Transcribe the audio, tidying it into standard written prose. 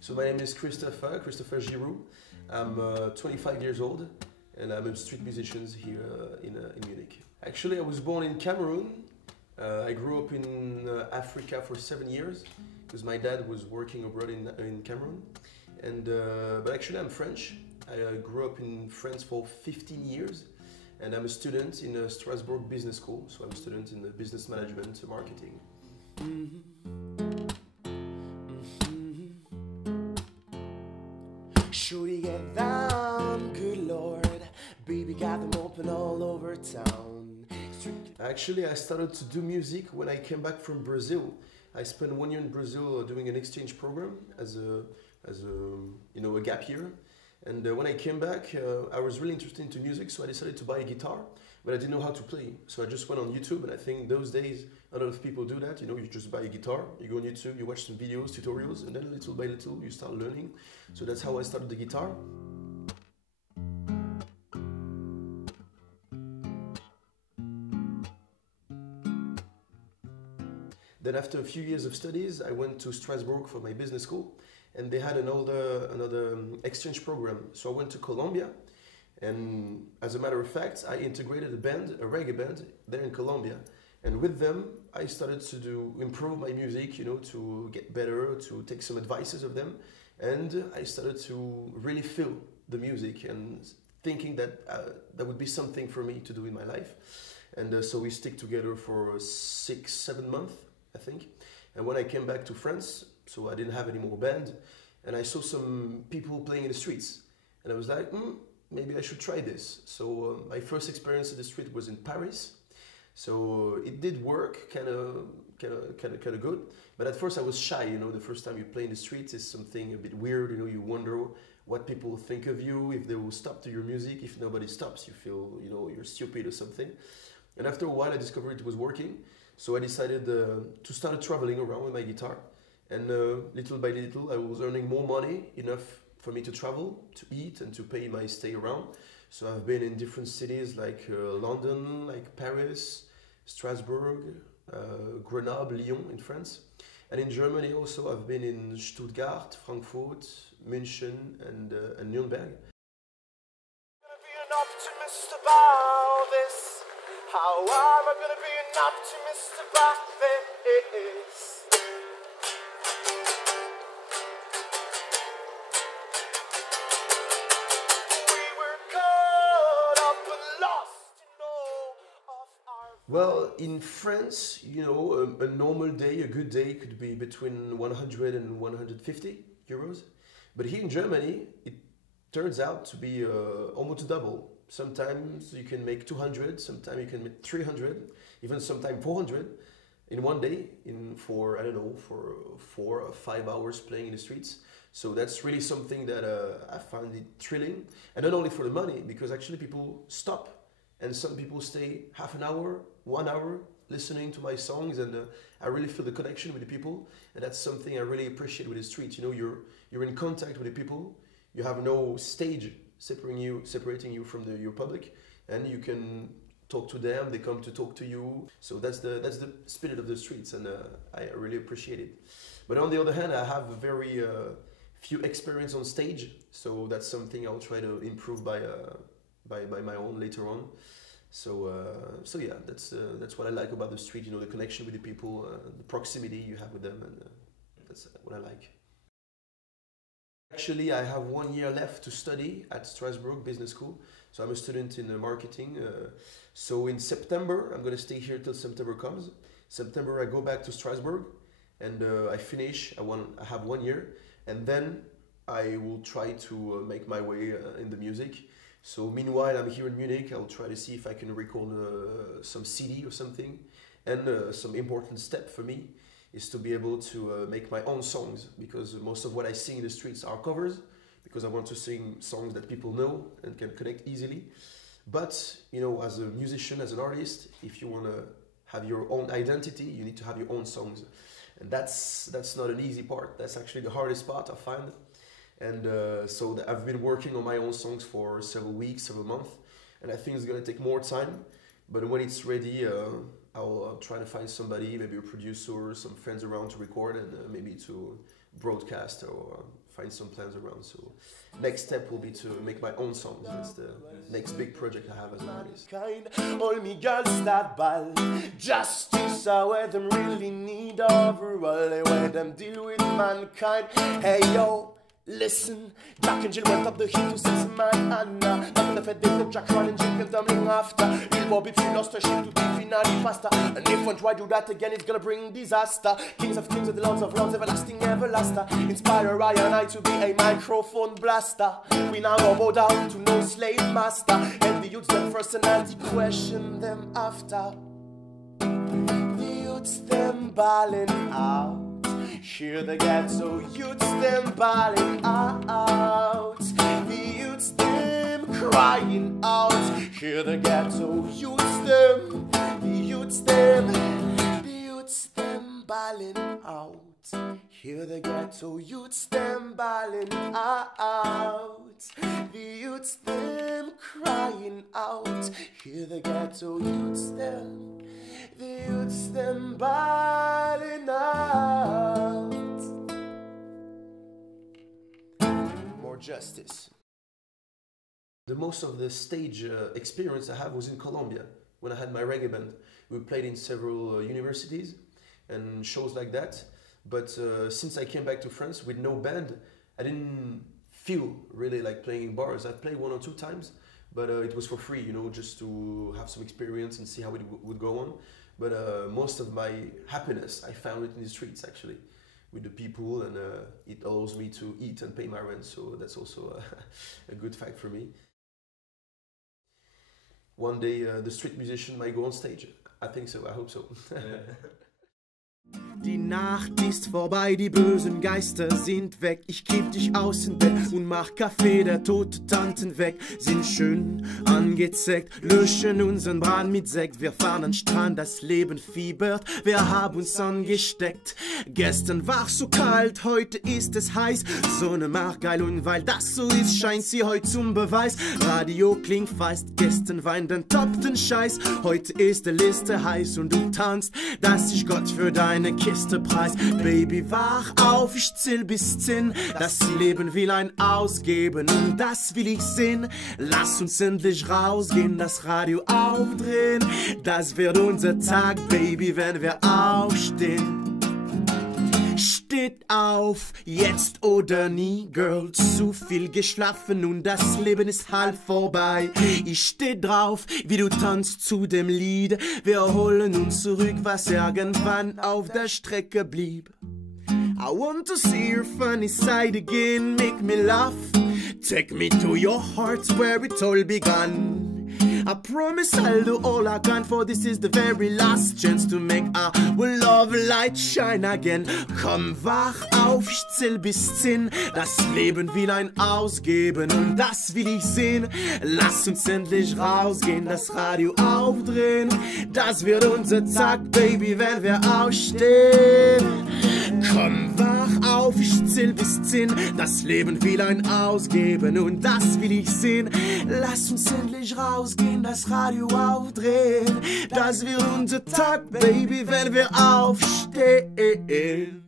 So my name is Christopher Giroud. I'm 25 years old and I'm a street musician here in Munich. Actually, I was born in Cameroon. I grew up in Africa for 7 years because my dad was working abroad in Cameroon. But actually I'm French. I grew up in France for 15 years and I'm a student in a Strasbourg Business School. So I'm a student in the business management and marketing. Shorty, get down, good lord. Baby got them open all over town. Actually, I started to do music when I came back from Brazil. I spent 1 year in Brazil doing an exchange program as a gap year. And when I came back, I was really interested into music, so I decided to buy a guitar, but I didn't know how to play. So I just went on YouTube, and I think those days a lot of people do that. You know, you just buy a guitar, you go on YouTube, you watch some videos, tutorials, and then little by little you start learning. So that's how I started the guitar. Then after a few years of studies, I went to Strasbourg for my business school, and they had another exchange program. So I went to Colombia, and as a matter of fact, I integrated a reggae band there in Colombia. And with them, I started to improve my music, you know, to get better, to take some advices of them. And I started to really feel the music and thinking that that would be something for me to do in my life. And so we stick together for 6-7 months, I think. And when I came back to France, so I didn't have any more band, and I saw some people playing in the streets. And I was like, maybe I should try this. So my first experience in the street was in Paris. So it did work, kind of good. But at first I was shy, you know, the first time you play in the streets is something a bit weird, you know, you wonder what people think of you, if they will stop to your music. If nobody stops, you feel, you know, you're stupid or something. And after a while I discovered it was working. So I decided to start traveling around with my guitar. And little by little I was earning more money, enough for me to travel, to eat and to pay my stay around. So I've been in different cities like London, like Paris, Strasbourg, Grenoble, Lyon in France. And in Germany also I've been in Stuttgart, Frankfurt, München and Nuremberg. I'm gonna be an optimist about this. How am I gonna be an optimist about this? Well, in France, you know, a normal day, a good day could be between 100 and 150 euros. But here in Germany, it turns out to be almost double. Sometimes you can make 200, sometimes you can make 300, even sometimes 400 in one day for 4 or 5 hours playing in the streets. So that's really something that I find it thrilling. And not only for the money, because actually people stop. And some people stay half an hour, 1 hour, listening to my songs, and I really feel the connection with the people, and that's something I really appreciate with the street. You know, you're in contact with the people. You have no stage separating you from your public, and you can talk to them. They come to talk to you. So that's the spirit of the streets, and I really appreciate it. But on the other hand, I have a very few experience on stage, so that's something I'll try to improve by my own later on. So yeah, that's what I like about the street. You know, the connection with the people, the proximity you have with them, and that's what I like. Actually, I have 1 year left to study at Strasbourg Business School. So I'm a student in marketing. So in September, I'm going to stay here till September comes. September, I go back to Strasbourg, and I finish. I have 1 year, and then I will try to make my way in the music. So meanwhile, I'm here in Munich. I'll try to see if I can record some CD or something. And some important step for me is to be able to make my own songs, because most of what I sing in the streets are covers, because I want to sing songs that people know and can connect easily. But, you know, as a musician, as an artist, if you want to have your own identity, you need to have your own songs. And that's not an easy part. That's actually the hardest part, I find. And so I've been working on my own songs for several weeks, several months, and I think it's going to take more time. But when it's ready, I'll try to find somebody, maybe a producer, some friends around to record, and maybe to broadcast or find some plans around. So next step will be to make my own songs. That's the next big project I have as an artist. All me girls that ball, justice are where them really need overall, where them deal with mankind. Hey yo, listen, Jack and Jill went up the hill to six man Anna. Dans le fait des flots, Jack Ron and Jill kept tumbling after. Il Bobby if you lost a ship to the finale pasta. And if one try to do that again, it's gonna bring disaster. Kings of kings, the lords of lords, everlasting everlaster. Inspire I and I to be a microphone blaster. We now go bow down to no slave master. And the youths them first and anti-question them after. The youths them balling out. Hear the ghetto youths them balling out. The youths them crying out. Hear the ghetto youths them. The youths them. The youths them balling out. Hear the ghetto youths them balling out. The youths them crying out. Hear the ghetto youths them. The youths them balling out. More justice. The most of the stage experience I have was in Colombia when I had my reggae band. We played in several universities and shows like that. But since I came back to France with no band, I didn't feel really like playing in bars. I played 1 or 2 times, but it was for free, you know, just to have some experience and see how it would go on. But most of my happiness, I found it in the streets actually, with the people, and it allows me to eat and pay my rent, so that's also a good fact for me. One day the street musician might go on stage. I think so, I hope so. Die Nacht ist vorbei, die bösen Geister sind weg. Ich kipp dich aus dem Bett und mach Kaffee, der tote Tanten weg. Sind schön angezeckt, löschen unseren Brand mit Sekt. Wir fahren an den Strand, das Leben fiebert, wir haben uns angesteckt. Gestern war's so kalt, heute ist es heiß. Sonne macht geil und weil das so ist, scheint sie heute zum Beweis. Radio klingt feist, gestern weint den Top den Scheiß. Heute ist die Liste heiß und du tanzt, dass sich Gott für deine Kiste preis. Baby, wach auf, ich zähl bis 10. Das Leben will ein ausgeben und das will ich sehen. Lass uns endlich rausgehen, das Radio aufdrehen. Das wird unser Tag, Baby, wenn wir aufstehen. Steht auf, jetzt oder nie, Girl, zu viel geschlafen und das Leben ist halb vorbei. Ich steh drauf, wie du tanzt zu dem Lied. Wir holen uns zurück, was irgendwann auf der Strecke blieb. I want to see your funny side again, make me laugh. Take me to your heart where it all began. I promise I'll do all I can, for this is the very last chance to make our love light shine again. Komm, wach auf, ich zähl bis 10. Das Leben will ein ausgeben und das will ich sehen. Lass uns endlich rausgehen, das Radio aufdrehen. Das wird unser Tag, Baby, wenn wir aufstehen. Komm, wach auf, ich zähl bis 10. Das Leben will ein ausgeben und das will ich sehen. Lass uns endlich rausgehen, das Radio aufdrehen. Das wird unser Tag, Baby, wenn wir aufstehen.